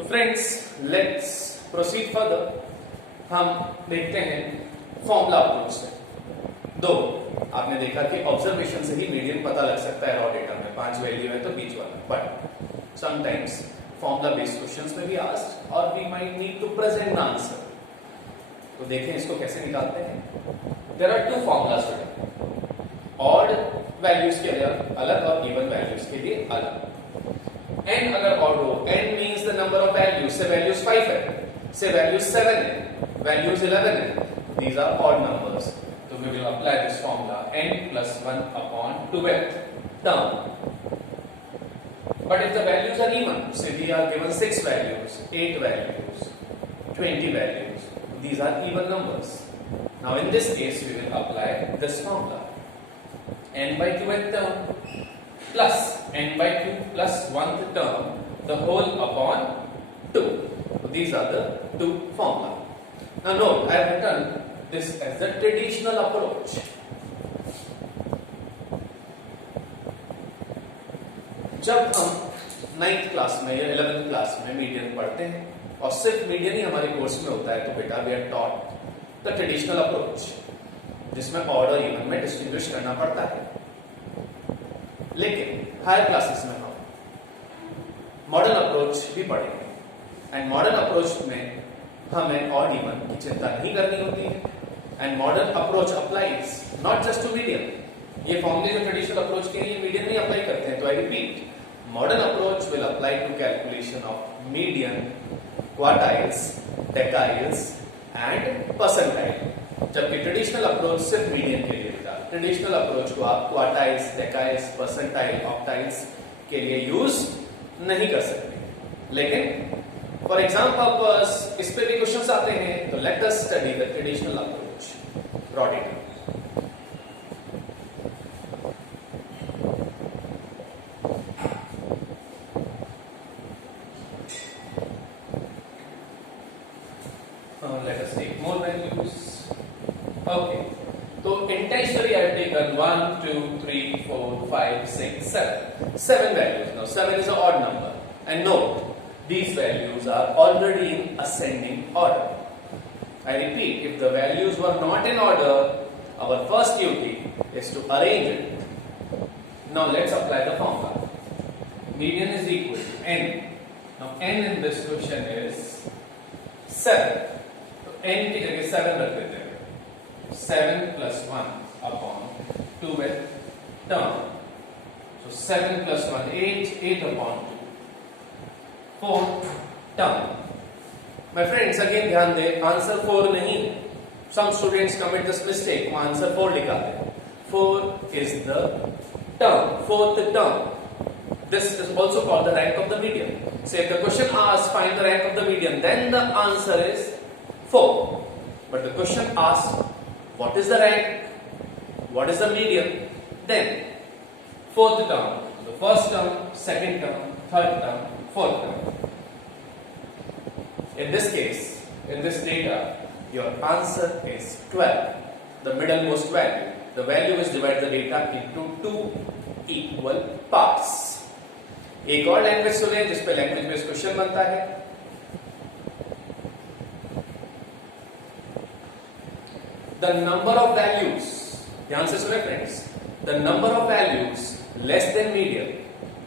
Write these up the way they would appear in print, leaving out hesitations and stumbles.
तो friends let's proceed further. हम देखते हैं फॉर्मूला अप्रोच से। दो, आपने देखा कि ऑब्जर्वेशन से ही मीडियन पता लग सकता है रॉ डेटा में, 5 वैल्यू है तो बीच वाला, but sometimes formula based questions में भी आस्क्ड और we might need to present the answer. तो देखें इसको कैसे निकालते हैं। There are two formulas today, odd values के लिए अलग और इवन वैल्यूज के लिए अलग। n अगर ऑड हो, n means the number of values, से वैल्यूज 5 है, से वैल्यूज 7 है, वैल्यूज 11 है, these are odd numbers, so we will apply this formula n plus 1 upon 12th term. But if the values are even, say we are given 6 values, 8 values, 20 values, these are even numbers. Now in this case we will apply this formula, n by 2th term plus n by 2 plus 1th term, the whole upon 2. So these are the two formula. Now note, I have written this as the traditional approach. जब हम 9th class में या 11th class में मीडियन पढ़ते हैं और सिर्फ मीडियन ही हमारे कोर्स में होता है, तो बेटा we are taught the traditional approach, जिसमें ऑड और इवन में डिस्टिंग्विश करना पड़ता है। लेकिन हायर क्लासेस में हम मॉडर्न अप्रोच भी पढ़ेंगे एंड मॉडर्न अप्रोच में हमें ऑड इवन की चिंता नहीं करनी होती है and modern approach applies not just to median. ये फॉर्मूले जो ट्रेडिशनल अप्रोच के लिए मीडियन नहीं अप्लाई करते हैं, तो I repeat, modern approach will apply to calculation of median, quartiles, deciles and percentile, जबकि ट्रेडिशनल अप्रोच सिर्फ मीडियन के लिए। ट्रेडिशनल अप्रोच को आप क्वार्टाइल्स, डेकाइल्स, परसेंटाइल, ऑक्टाइल्स के लिए यूज नहीं कर सकते। लेकिन फॉर एग्जाम पर्पस इस पे भी क्वेश्चंस आते हैं, तो let us study the traditional approach raw data. Let us take more values. Okay. So intentionally I have taken 1, 2, 3, 4, 5, 6, 7. 7 values. Now 7 is an odd number. And note, these values are already in ascending order. I repeat, if the values were not in order, our first duty is to arrange it. Now let's apply the formula. Median is equal to n. Now n in this question is 7. n की जगह 7 रख देते हैं, 7 plus 1 upon 2th term, so 7 plus 1 8, 8 upon 2, 4th term. My friends again ध्यान दें, आंसर 4 नहीं, some students commit this mistake, वो आंसर 4 लिखा है। 4 is the term, 4th term. This is also called the rank of the median. So if the question asks find the rank of the median, then the answer is 4. But the question asks what is the rank, what is the median, then 4th term, the first term, second term, third term, fourth term. In this case, in this data, your answer is 12, the middlemost value. The value is divide the data into 2 equal parts. एक और लैंग्वेज सुने जिस पे language based question बनता है। The number of values, ध्यान से सुने friends, the number of values less than median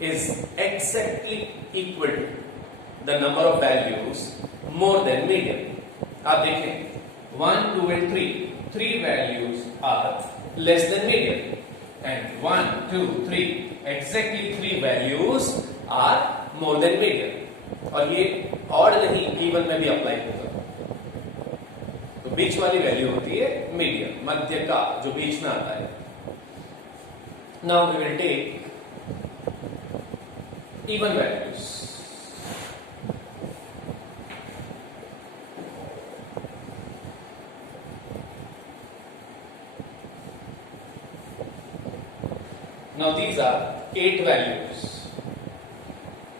is exactly equal to the number of values more than median. आप देखें 1, 2 and 3, 3 values are less than median and 1, 2, 3, exactly 3 values are more than median. और ये ऑड नहीं इवन में भी अप्लाई होगा। तो बीच वाली वैल्यू होती है मीडियन, मध्य का जो बीच में आता है। Now we will take even values. Now these are 8 values.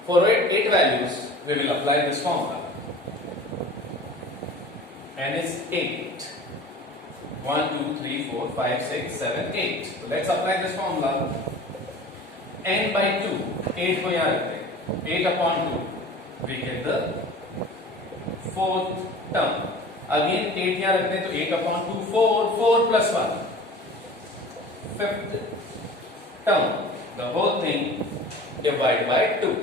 For 8 values, we will apply this formula. N is 8. 1, 2, 3, 4, 5, 6, 7, 8. So let's apply this formula. n by 2, 8 को यहाँ रखते हैं, 8 upon 2, we get the fourth term. Again 8 यहाँ रखते हैं तो 8/2 4 plus 1 fifth term. The whole thing divide by 2.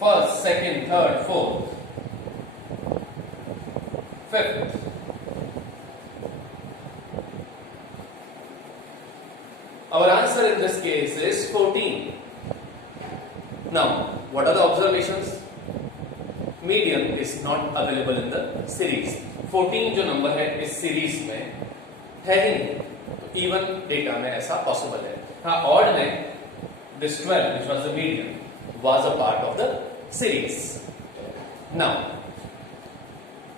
First, second, third, fourth, fifth. Our answer in this case is 14. Now, what are the observations? Median is not available in the series. 14 जो नंबर है इस सीरीज में है ही नहीं, तो इवन डेटा में ऐसा पॉसिबल है. हाँ, ऑड में this 12 which was the median was a part of the series. Now,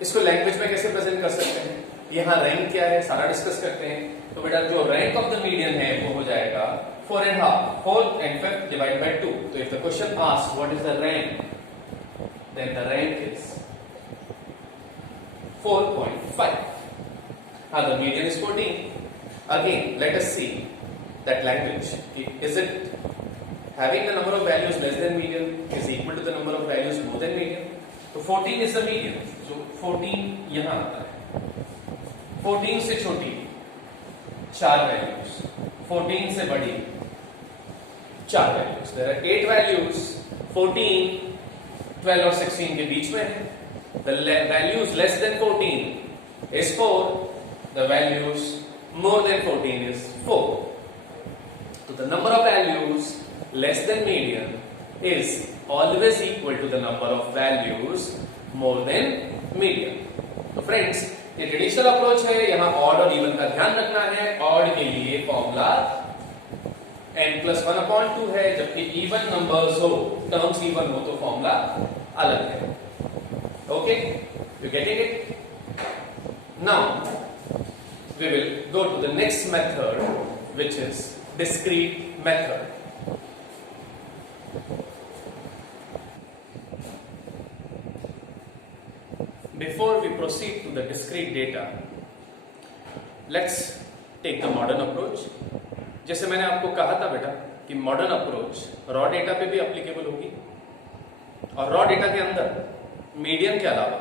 इसको लैंग्वेज में कैसे प्रेजेंट कर सकते हैं? यहाँ रैंक क्या है सारा डिस्कस करते हैं. तो बेटा जो रैंक ऑफ द मीडियन है वो हो जाएगा 4.5 4th and 5th divided by 2. तो if the question asks what is the rank, then the rank is 4.5. The median is 14. Again, let us see that language. Is it having the number of values less than median is equal to the number of values more than median? So 14 is the median. So 14 यहाँ आता है. 14 से छोटी 4 values. 14 से बड़ी 4 values. There are 8 values. 14, 12 और 16 के बीच में है. The values less than 14 is 4. The values more than 14 is 4. So the number of values less than median is always equal to the number of values more than median. तो फ्रेंड्स, ये ट्रेडिशनल अप्रोच है. यहाँ ऑड और इवन का ध्यान रखना है. ऑड के लिए फॉर्मूला n+1/2 है, जबकि इवन नंबर्स हो, टर्म्स इवन हो तो फॉर्मूला अलग है. Okay, you getting it? Now we will go to the next method, which is discrete method. Before we proceed to the discrete data, let's take the modern approach. जैसे मैंने आपको कहा था बेटा कि मॉडर्न अप्रोच रॉ डेटा पे भी एप्लीकेबल होगी, और रॉ डेटा के अंदर मीडियन के अलावा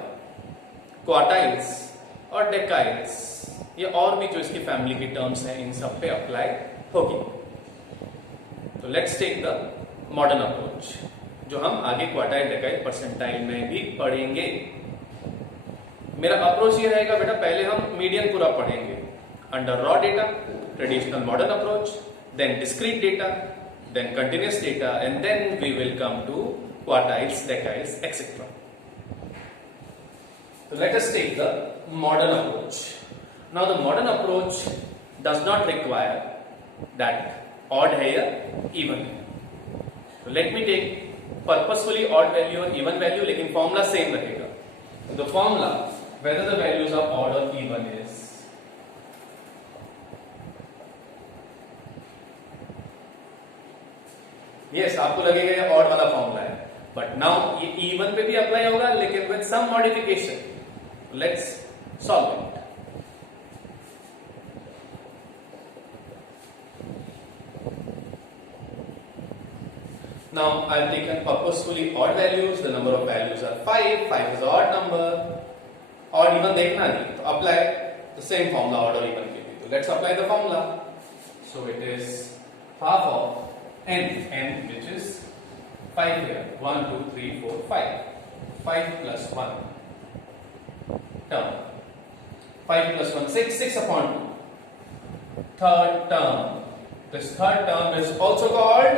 क्वार्टाइल्स और डेकाइल्स, ये और भी जो इसकी फैमिली की टर्म्स हैं, इन सब पे अप्लाई होगी. तो let's take the modern approach, जो हम आगे क्वार्टाइल, डेकाइल, परसेंटाइल में भी पढ़ेंगे. मेरा अप्रोच ये रहेगा बेटा, पहले हम मीडियन पूरा पढ़ेंगे under raw data, traditional modern approach, then discrete data, then continuous data, and then we will come to quartiles, deciles, etcetera. So let us take the modern approach. Now the modern approach does not require that odd है या even है. So let me take purposefully odd value or even value, लेकिन formula same रहेगा. So the formula whether the values are odd or even is yes, आपको लगेगा ये odd वाला formula है, but now ये even पे भी apply होगा, लेकिन with some modification. Let's solve it. Now I've taken purposefully odd values. The number of values are 5. 5 is an odd number. Odd even देखना नहीं, तो apply the same formula odd or even के लिए. So let's apply the formula. So it is half of n which is 5 here. 1, 2, 3, 4, 5. 5 plus 1 term. 5 plus 1, 6. 6/2. Third term. This third term is also called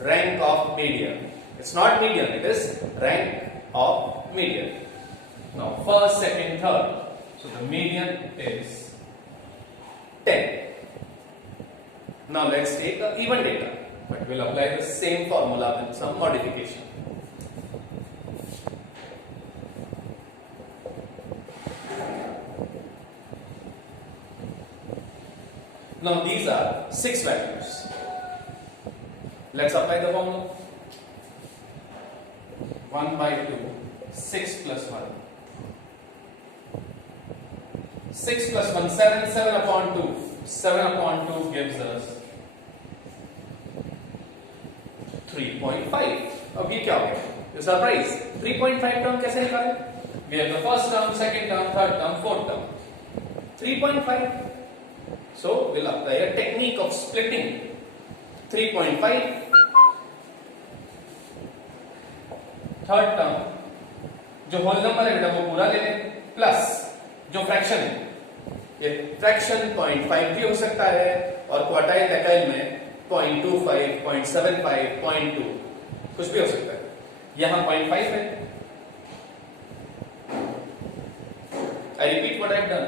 rank of median. It's not median, it is rank of median. Now first, second, third. So the median is 10. Now let's take the even data, but we'll apply the same formula with some modification. Now these are 6 values. Let's apply the formula. 1/2, 6 plus 1. 6 plus 1, 7, 7/2. 7/2 gives us 3.5. अब ये क्या हो गया? सरप्राइज, 3.5 टर्म कैसे निकाले? We have the first term, second term, third term, fourth term. 3.5. So we'll apply a technique of splitting. 3.5. Third term जो whole number है बेटा वो पूरा ले लें, प्लस जो फ्रैक्शन है, ये फ्रैक्शन 0.5 भी हो सकता है और क्वार्टाइल डेकाइल में 0.25, 0.75, 0.2 कुछ भी हो सकता है। यहां 0.5 है। I repeat what I have done.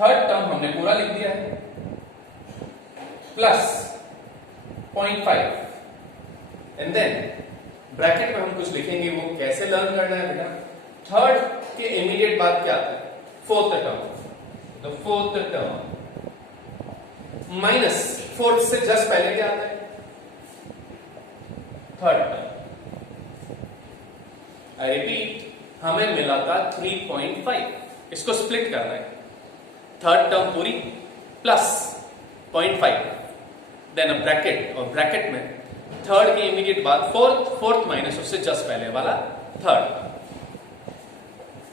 Third term हमने पूरा लिख दिया है, प्लस 0.5 एंड देन ब्रैकेट में हम कुछ लिखेंगे, वो कैसे लर्न करना है बेटा? थर्ड के इमीडिएट बाद क्या आता है? Fourth term. The fourth term minus fourth से जस्ट पहले क्या आता है? Third term. आई रिपीट, हमें मिला था 3.5, इसको स्प्लिट करना है। थर्ड टर्म पूरी प्लस 0.5 देन अ ब्रैकेट, और ब्रैकेट में थर्ड के इमीडिएट बाद फोर्थ माइनस उससे जस्ट पहले वाला third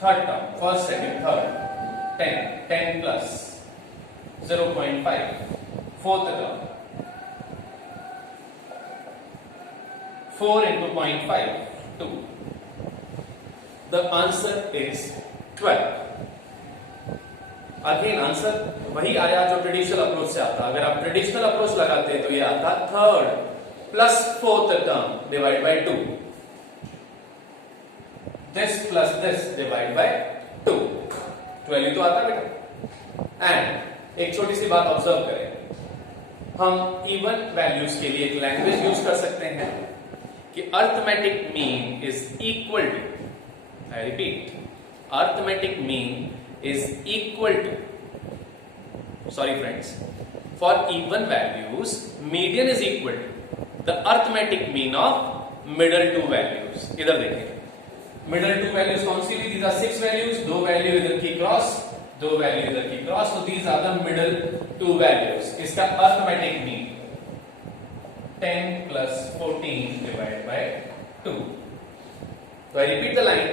term, first second third, 10 प्लस 0.5, फोर्थ टर्म 4 into 0.5, 2. The answer is 12. Again answer वही आया जो ट्रेडिशनल अप्रोच से आता। अगर आप ट्रेडिशनल अप्रोच लगाते तो ये आता third plus fourth term divide by 2, this plus this divide by 2, 12 तो आता बेटा। एंड एक छोटी सी बात ऑब्जर्व करें, हम इवन वैल्यूज के लिए एक लैंग्वेज यूज कर सकते हैं कि arithmetic mean is equal to, I repeat, arithmetic mean is equal to, sorry friends, for even values median is equal to the arithmetic mean of middle two values. इधर देखिए, middle two values कौन सी थी? These are 6 values, 2 वैल्यू इधर की क्रॉस, 2 वैल्यू इधर की cross, so these are the middle two values. इसका arithmetic mean 10 plus 14 divided by 2. तो I repeat the line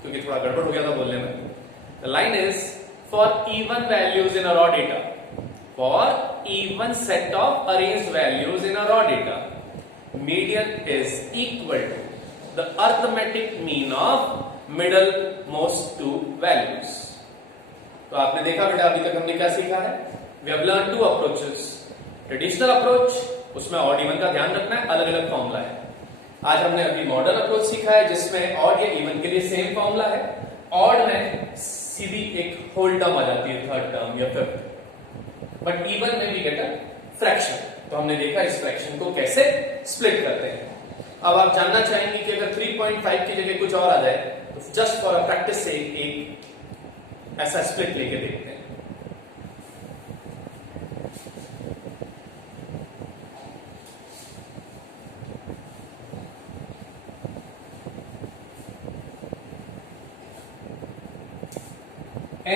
क्योंकि थोड़ा गड़बड़ हो गया था बोलने में। The line is for even values in a raw data, for even set of arranged values in a raw data, median is equal to the arithmetic mean of middle most two values. तो आपने देखा बेटा अभी तक हमने क्या सीखा है? We have learned two approaches. Traditional approach, उसमें odd even का ध्यान रखना है, अलग अलग फॉर्मूला है। आज हमने अभी मॉडर्न अप्रोच सीखा है जिसमें odd या even के लिए सेम फॉर्मूला है। odd में सीधी एक होल टर्म आ जाती है, थर्ड टर्म या फिफ्थ, बट इवन में भी गेट अ फ्रैक्शन। तो हमने देखा इस फ्रैक्शन को कैसे स्प्लिट करते हैं। अब आप जानना चाहेंगे कि अगर 3.5 की जगह कुछ और आ जाए तो जस्ट फॉर अ प्रैक्टिस से एक ऐसा स्प्लिट लेके देखते हैं। n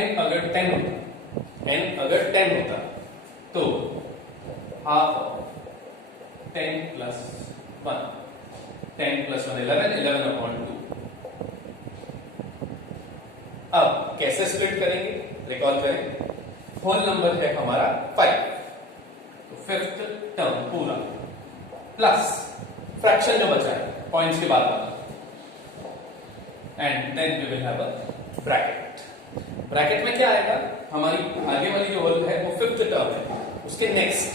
अगर 10 होता तो हाफ 10 plus 1, 10 plus 1 11, 11/2। अब कैसे स्प्लिट करेंगे? रिकॉल करें, होल नंबर है हमारा 5, तो फिफ्थ टर्म पूरा प्लस फ्रैक्शन जो बचा है पॉइंट्स के बाद वाला, and then we will have a bracket. Bracket में क्या आएगा? हमारी आगे वाली जो होल है वो फिफ्थ टर्म है, उसके नेक्स्ट